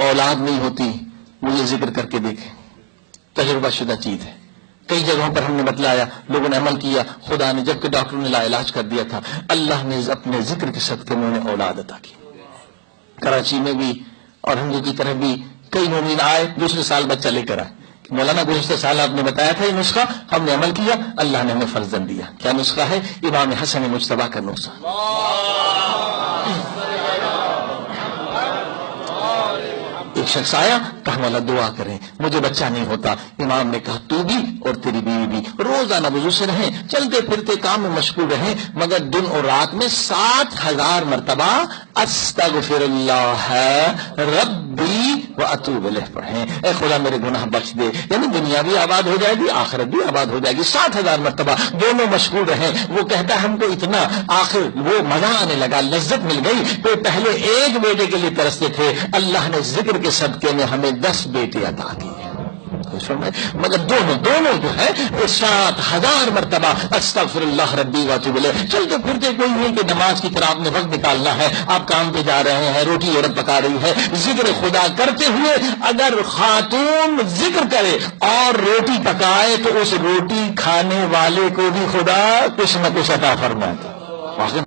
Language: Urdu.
اولاد نہیں ہوتی وہ یہ ذکر کر کے دیکھیں، تجربہ شدہ چیز ہے. کئی جگہوں پر ہم نے بتلایا، لوگوں نے عمل کیا، خدا نے جبکہ ڈاکٹروں نے لا علاج کر دیا تھا، اللہ نے اپنے ذکر کے صدقے میں انہیں اولاد عطا کی. کراچی میں بھی اور ہندو کی طرف بھی کئی مومن آئے، دوسرے سال بچہ لے کر آئے. مولانا گزشتہ سال آپ نے بتایا تھا یہ نسخہ، ہم نے عمل کیا، اللہ نے ہمیں فرزند دیا. کیا نسخہ ہے؟ امام حسن مجتبیٰ کا نسخہ. ایک شخص آیا کہا مولا دعا کریں مجھے بچہ نہیں ہوتا. امام نے کہا تو بھی اور تیری بیوی بھی روزانہ وضو سے رہیں، چلتے پھرتے کام میں مشغول رہیں، مگر دن اور رات میں 60,000 مرتبہ استغفر اللہ ربی واتوب الیہ پڑھیں. اے خدا میرے گناہ بخش دے. یعنی دنیا بھی آباد ہو جائے گی، آخرت بھی آباد ہو جائے گی. 60,000 مرتبہ دونوں مشغول رہیں. وہ کہتا ہے ہم کو اتنا آخر وہ مزہ آنے لگا، لذت مل گئی. تو پہلے ایک بیٹے کے لیے ترستے تھے، اللہ نے ذکر کے صدقے میں ہمیں 10 بیٹے عطا کیے. مگر دونوں جو ہے 60,000 مرتبہ استغفر اللہ ربی واتوب الیہ. چلتے پھرتے کوئی نہیں کہ نماز کی طرح آپ نے وقت نکالنا ہے، آپ کام پہ جا رہے ہیں، روٹی عورت پکا رہی ہے، ذکر خدا کرتے ہوئے اگر خاتون ذکر کرے اور روٹی پکائے تو اس روٹی کھانے والے کو بھی خدا کچھ نہ کچھ عطا فرمائے.